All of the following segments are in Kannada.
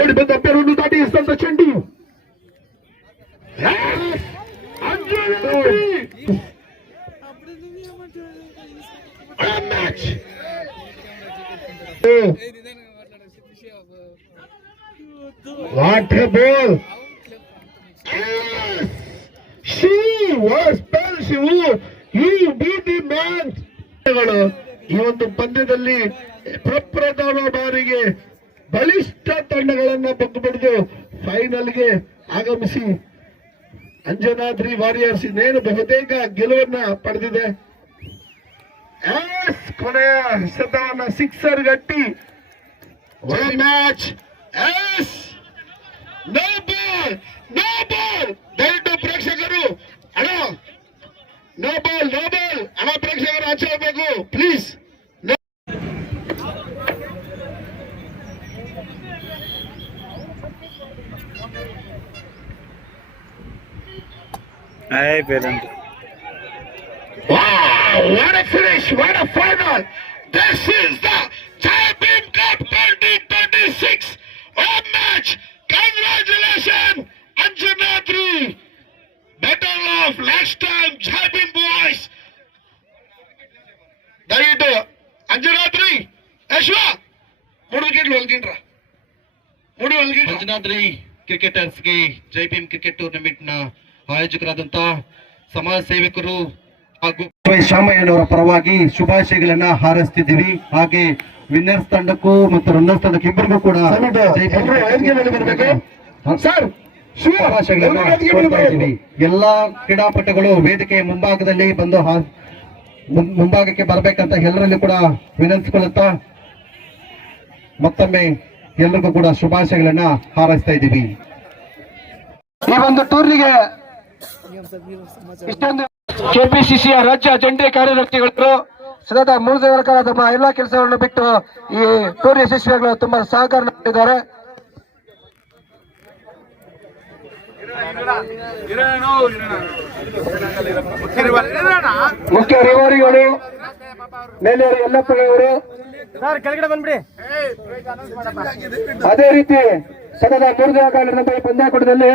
ಓಡಿ ಬಂದ ಅಭ್ಯರನ್ನು ದಾಟಿ ಇಸ್ತಂತ ಚೆಂಡು match. What a ball! She was Shivu. You beat the man. ಈ ಒಂದು ಪಂದ್ಯದಲ್ಲಿ ಪ್ರಪ್ರಥಮ ಬಾರಿಗೆ ಬಲಿಷ್ಠ ತಂಡಗಳನ್ನ ಬಗ್ಗುಬಡಿದು ಫೈನಲ್ಗೆ ಆಗಮಿಸಿ ಅಂಜನಾದ್ರಿ ವಾರಿಯರ್ಸ್ ಇನ್ನೇನು ಬಹುತೇಕ ಗೆಲುವನ್ನ ಪಡೆದಿದೆ. ಕೊನೆಯ ಶತವನ್ನ ಸಿಕ್ಸರ್ ಗಟ್ಟಿ ಮ್ಯಾಚ್. ನೋ ಬಾಲ್ ದಯವಿಟ್ಟು ಪ್ರೇಕ್ಷಕರು ಅಣ್ಣ ನೋ ಬಾಲ್ ಅಣ್ಣ ಪ್ರೇಕ್ಷಕರು ಆಚೆ ಹೋಗ್ಬೇಕು please. Wow, what a finish, what a final. This is the Champion Cup 2026 home match. Congratulations, Anjanadri. Battle of last time champion boys. ದಯವಿಟ್ಟು ಅಂಜನಾದ್ರಿ ಅಶ್ವಾ ಅಂಜನಾದ್ರಿ ಕ್ರಿಕೆಟರ್ಸ್ಗೆ ಜೈ ಭೀಮ್ ಕ್ರಿಕೆಟ್ ಟೂರ್ನಮೆಂಟ್ ನ ಆಯೋಜಕರಾದಂತ ಸಮಾಜ ಸೇವಕರು ಹಾಗೂ ಶಾಮಯ್ಯನವರ ಪರವಾಗಿ ಶುಭಾಶಯಗಳನ್ನ ಹಾರೈಸ್ತಿದ್ದೀವಿ. ಹಾಗೆ ವಿನ್ನರ್ಸ್ ತಂಡಕ್ಕೂ ಮತ್ತು ರನ್ನರ್ಸ್ ತಂಡಕ್ಕೆ ಇಬ್ಬರಿಗೂ ಕೂಡ ಶುಭಾಶಯಗಳನ್ನ ಕೊಡ್ತಾ ಇದ್ದೀವಿ. ಎಲ್ಲಾ ಕ್ರೀಡಾಪಟುಗಳು ವೇದಿಕೆಯ ಮುಂಭಾಗದಲ್ಲಿ ಬಂದು ಮುಂಭಾಗಕ್ಕೆ ಬರ್ಬೇಕಂತ ಎಲ್ಲರಲ್ಲಿ ಕೂಡ ವಿನಂತಿಸಿಕೊಳ್ಳುತ್ತಾ ಮತ್ತೊಮ್ಮೆ ಎಲ್ಲರಿಗೂ ಕೂಡ ಶುಭಾಶಯಗಳನ್ನ ಹಾರೈಸ್ತಾ ಇದ್ದೀವಿ. ಈ ಒಂದು ಟೂರ್ನಿಗೆ ಇಷ್ಟೊಂದು ಕೆಪಿಸಿಸಿಯ ರಾಜ್ಯ ಜಂಟಿ ಕಾರ್ಯದರ್ಶಿಗಳು ಸತತ 3 ದಿನಗಳ ಕಾಲ ತಮ್ಮ ಎಲ್ಲಾ ಕೆಲಸಗಳನ್ನು ಬಿಟ್ಟು ಈ ಟೂರ್ ಯಶಸ್ವಿಯಾಗಲು ತುಂಬಾ ಸಹಕಾರ ನೀಡಿದ್ದಾರೆ. ಮುಖ್ಯ ರಿವಾರಿಗಳು ಮೇಲೇರಿ ಯಲ್ಲಪ್ಪನವರು, ಅದೇ ರೀತಿ ಸತತ 3 ದಿನಗಳ ಕಾಲ ನಡೆದ ಈ ಪಂದ್ಯಾಕೂಟದಲ್ಲಿ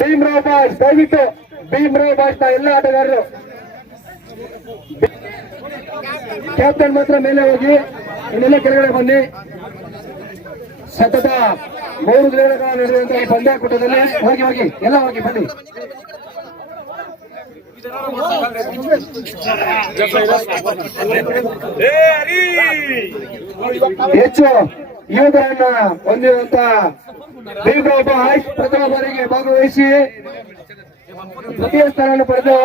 ಭೀಮರಾವ್ ಬಾಯ್ಸ್, ದಯವಿಟ್ಟು ಭೀಮರಾವ್ ಬಾಯ್ಸ್ ನ ಎಲ್ಲ ಆಟಗಾರರು ಕ್ಯಾಪ್ಟನ್ ಮಾತ್ರ ಮೇಲೆ ಹೋಗಿ ಇನ್ನೆಲ್ಲ ಕೆಳಗಡೆ ಬನ್ನಿ. ಸತತ 3 ದಿನಗಳ ಕಾಲ ನಡೆಯುವಂತಹ ಈ ಪಂದ್ಯಾಕೂಟದಲ್ಲಿ ಹೋಗಿ ಎಲ್ಲ ಹೋಗಿ ಬನ್ನಿ. ಹೆಚ್ಚು ಯುವಕರನ್ನ ಹೊಂದಿರುವಂತ ಭೀಮರಾವ್ ಬಾಯ್ಸ್ ಪ್ರಥಮ ಬಾರಿಗೆ ಭಾಗವಹಿಸಿ ತೃತೀಯ ಸ್ಥಾನವನ್ನು ಪಡೆದು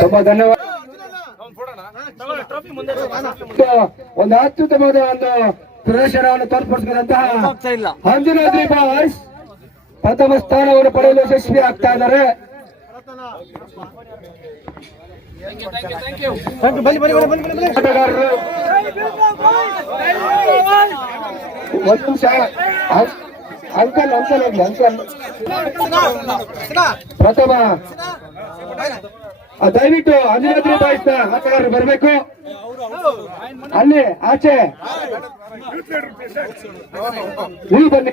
ತುಂಬಾ ಧನ್ಯವಾದ. ಒಂದು ಅತ್ಯುತ್ತಮವಾದ ಒಂದು ಪ್ರದರ್ಶನವನ್ನು ತೋರ್ಪಡಿಸಿದಂತಹ ಅಂಜನಾದ್ರಿ ಬಾಯ್ಸ್ ಪ್ರಥಮ ಸ್ಥಾನವನ್ನು ಪಡೆಯಲು ಯಶಸ್ವಿ ಆಗ್ತಾ ಇದ್ದಾರೆ. ಒಂದು ನಿಮಿಷ ಅಂಕಲ್ ಪ್ರಥಮ ದಯವಿಟ್ಟು ಅಂಜನಾದ್ರಿ ಬಾಯ್ಸ್ ನ ಆಟಗಾರರು ಬರಬೇಕು. ಅಲ್ಲಿ ಆಚೆ ಇಲ್ಲಿ ಬನ್ನಿ.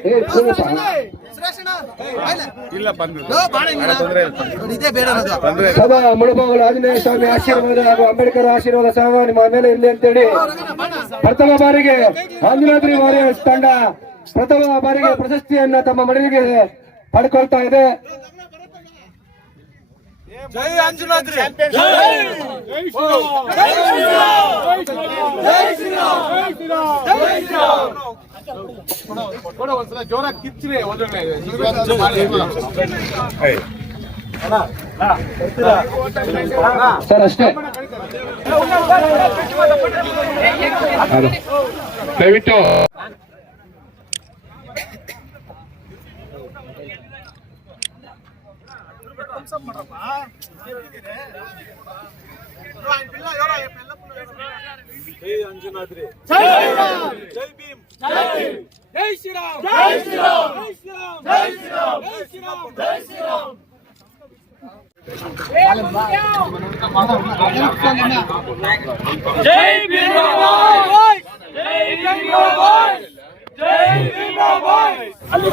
ಸದಾ ಮುಳುಬಾಗಿಲು ಆಂಜನೇಯ ಸ್ವಾಮಿ ಆಶೀರ್ವಾದ ಹಾಗೂ ಅಂಬೇಡ್ಕರ್ ಆಶೀರ್ವಾದ ಸಹ ನಿಮ್ಮ ಮೇಲೆ ಇರಲಿ ಅಂತೇಳಿ ಪ್ರಥಮ ಬಾರಿಗೆ ಅಂಜನಾದ್ರಿ ವಾರಿಯರ್ಸ್ ತಂಡ ಪ್ರಥಮ ಬಾರಿಗೆ ಪ್ರಶಸ್ತಿಯನ್ನ ತಮ್ಮ ಮನೆಗೆ ಪಡ್ಕೊಳ್ತಾ ಇದೆ. ಜೈ ಅಂಜನಾದ್ರಿ, ಒಂದ್ಸಲ ಜೋರಾಗಿ ಕಿಚ್ಚ್ರಿ ಸರ್ ಅಷ್ಟೇ. ದಯವಿಟ್ಟು ಜೈ ಅಂಜನಾದ್ರಿ, ಜೈ ಭೀಮ್, ಜೈ ಶ್ರೀರಾಮ್, ಜೈ ಶ್ರೀರಾಮ್. ಜೈ ಭೀಮರಾವ್ ಜೈ ಭೀಮರಾವ್ ಜೈ ಭೀಮರಾವ್ ಅಲ್ಲಿ